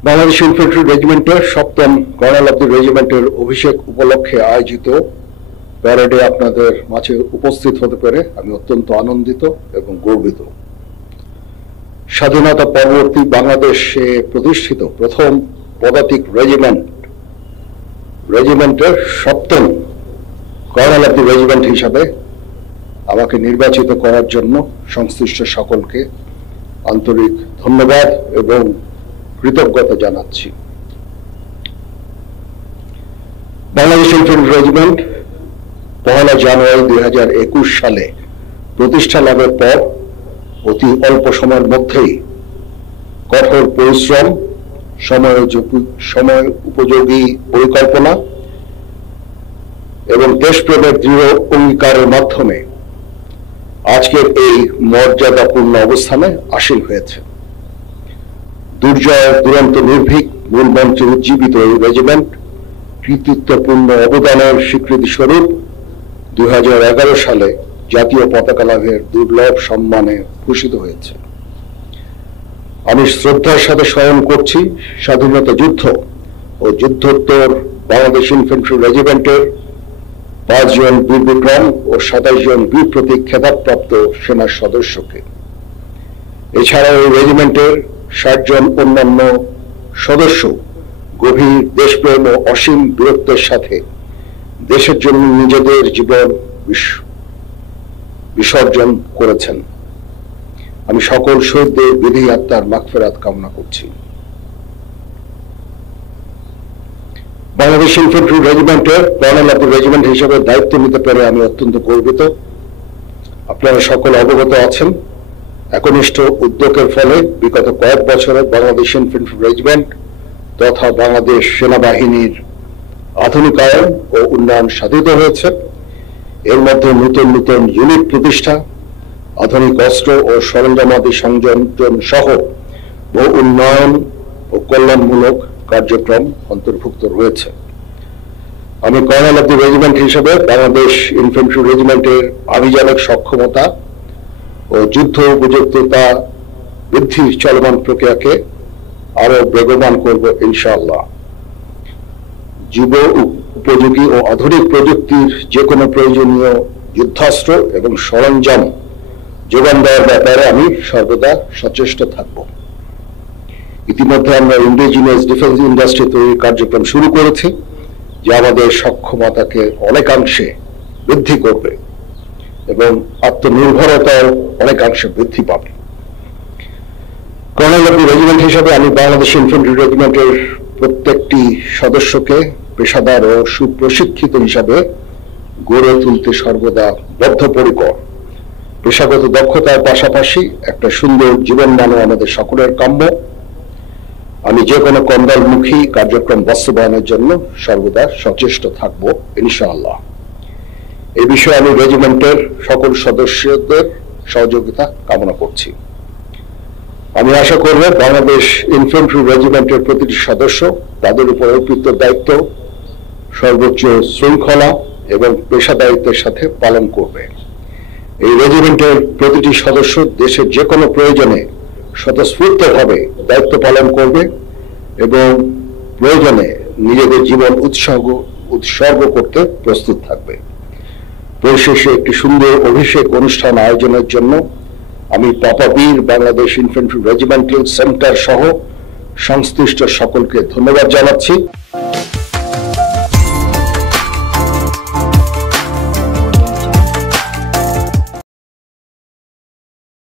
Bangladesh infantry রেজিমেন্টের 7ম colonel of the রেজিমেন্টের অভিষেক উপলক্ষে আয়োজিত প্যারেডে আপনাদের মাঝে উপস্থিত হতে পেরে আমি অত্যন্ত আনন্দিত এবং গর্বিত। স্বাধীনতা পরবর্তী বাংলাদেশে প্রতিষ্ঠিত প্রথম পদাতিক রেজিমেন্টের 7ম কর্নেল অব দি রেজিমেন্ট হিসাবে আমাকে নির্বাচিত করার জন্য সংশ্লিষ্ট সকলকে আন্তরিক ধন্যবাদ এবং কৃতজ্ঞতা জানাচ্ছি। বাংলাদেশ ইনফ্যান্ট্রি রেজিমেন্ট 1 জানুয়ারি 2021 সালে প্রতিষ্ঠা লাভের পর অতি অল্প সময়ের মধ্যেই কঠোর পরিশ্রম, সময় উপযোগী পরিকল্পনা এবং দেশপ্রেমের দৃঢ় অঙ্গীকারের মাধ্যমে আজকের এই মর্যাদাপূর্ণ অবস্থানে আসীন হয়েছে। দুর্জয় দুরন্ত নির্ভীক মূল মন্ত্রে উজ্জীবিত এই রেজিমেন্ট কৃতিত্বপূর্ণ অবদানের স্বীকৃতি স্বরূপ 2011 সালে জাতীয় পতাকা লাভের দুর্লভ সম্মানে ভূষিত হয়েছে। আমি শ্রদ্ধার সাথে স্মরণ করছি স্বাধীনতা যুদ্ধ ও যুদ্ধোত্তর বাংলাদেশ ইনফ্যান্ট্রি রেজিমেন্টের 5 জন বীর বিক্রম ও 27 জন বীর প্রতীক খেতাবপ্রাপ্ত সেনার সদস্যকে। এছাড়াও এই রেজিমেন্টের 60 জন অন্যান্য সদস্য গভীর দেশপ্রেম ও অসীম বীরত্বের সাথে দেশের জন্য নিজেদের জীবন বিসর্জন করেছেন। আমি সকল শহীদদের বিধি আত্মার মাগফিরাত কামনা করছি। বাংলাদেশ ইনফ্যান্ট্রি রেজিমেন্টের কর্নেল অব দি রেজিমেন্ট হিসেবে দায়িত্ব নিতে পেরে আমি অত্যন্ত গর্বিত। আপনারা সকলে অবগত আছেন, একনিষ্ঠ উদ্যোগের ফলে বিগত কয়েক বছরে বাংলাদেশ ইনফ্যান্ট্রি রেজিমেন্ট তথা বাংলাদেশ সেনাবাহিনীর আধুনিকায়ন ও উন্নয়ন সাধিত হয়েছে। এর মধ্যে নতুন নতুন ইউনিট প্রতিষ্ঠা, আধুনিক অস্ত্র ও সরঞ্জামাদি সংযোজন সহ বহু উন্নয়ন ও কল্যাণমূলক কার্যক্রম অন্তর্ভুক্ত রয়েছে। আমি কর্নেল অব দি রেজিমেন্ট হিসেবে বাংলাদেশ ইনফ্যান্ট্রি রেজিমেন্টের আভিযানিক সক্ষমতা ও যুদ্ধ উপযুক্ততা বৃদ্ধির চলমান প্রক্রিয়াকে আরো বেগবান করব ইনশাআল্লাহ। যুব উপযোগী ও আধুনিক প্রযুক্তির যে কোনো প্রয়োজনীয় যুদ্ধাস্ত্র এবং সরঞ্জাম যোগান দেওয়ার ব্যাপারে আমি সর্বদা সচেষ্ট থাকব। ইতিমধ্যে আমরা ইন্ডিজিনিয়াস ডিফেন্স ইন্ডাস্ট্রি তৈরির কার্যক্রম শুরু করেছি, যা আমাদের সক্ষমতাকে অনেকাংশে বৃদ্ধি করবে এবং আত্মনির্ভরতাও অনেকাংশে বৃদ্ধি পাবে। কর্নেল অব দি রেজিমেন্ট হিসেবে আমি বাংলাদেশ ইনফ্যান্ট্রি রেজিমেন্টের প্রত্যেকটি সদস্যকে পেশাদার ও সুপ্রশিক্ষিত হিসাবে গড়ে তুলতে সর্বদা বদ্ধপরিকর। পেশাগত দক্ষতার পাশাপাশি একটা সুন্দর জীবনমানও আমাদের সকলের কাম্য। আমি যে কোনো কন্দলমুখী কার্যক্রম বাস্তবায়নের জন্য সর্বদা সচেষ্ট থাকব ইনশাআল্লাহ। এই বিষয়ে আমি রেজিমেন্টের সকল সদস্যদের সহযোগিতা কামনা করছি। আমি আশা করব বাংলাদেশ ইনফ্যান্ট্রি রেজিমেন্টের প্রতিটি সদস্য তাদের উপর অর্পিত দায়িত্ব সর্বোচ্চ শৃঙ্খলা এবং পেশাদারিত্বের সাথে পালন করবে। এই রেজিমেন্টের প্রতিটি সদস্য দেশের যে কোনো প্রয়োজনে স্বতঃস্ফূর্তভাবে দায়িত্ব পালন করবে এবং প্রয়োজনে নিজেদের জীবন উৎসর্গ করতে প্রস্তুত থাকবে। পরিশেষে একটি সুন্দর অভিষেক অনুষ্ঠান আয়োজনের জন্য আমি পাপাবীর বাংলাদেশ ইনফ্যান্ট্রি রেজিমেন্টাল সেন্টার সহ সংশ্লিষ্ট সকলকে ধন্যবাদ জানাচ্ছি।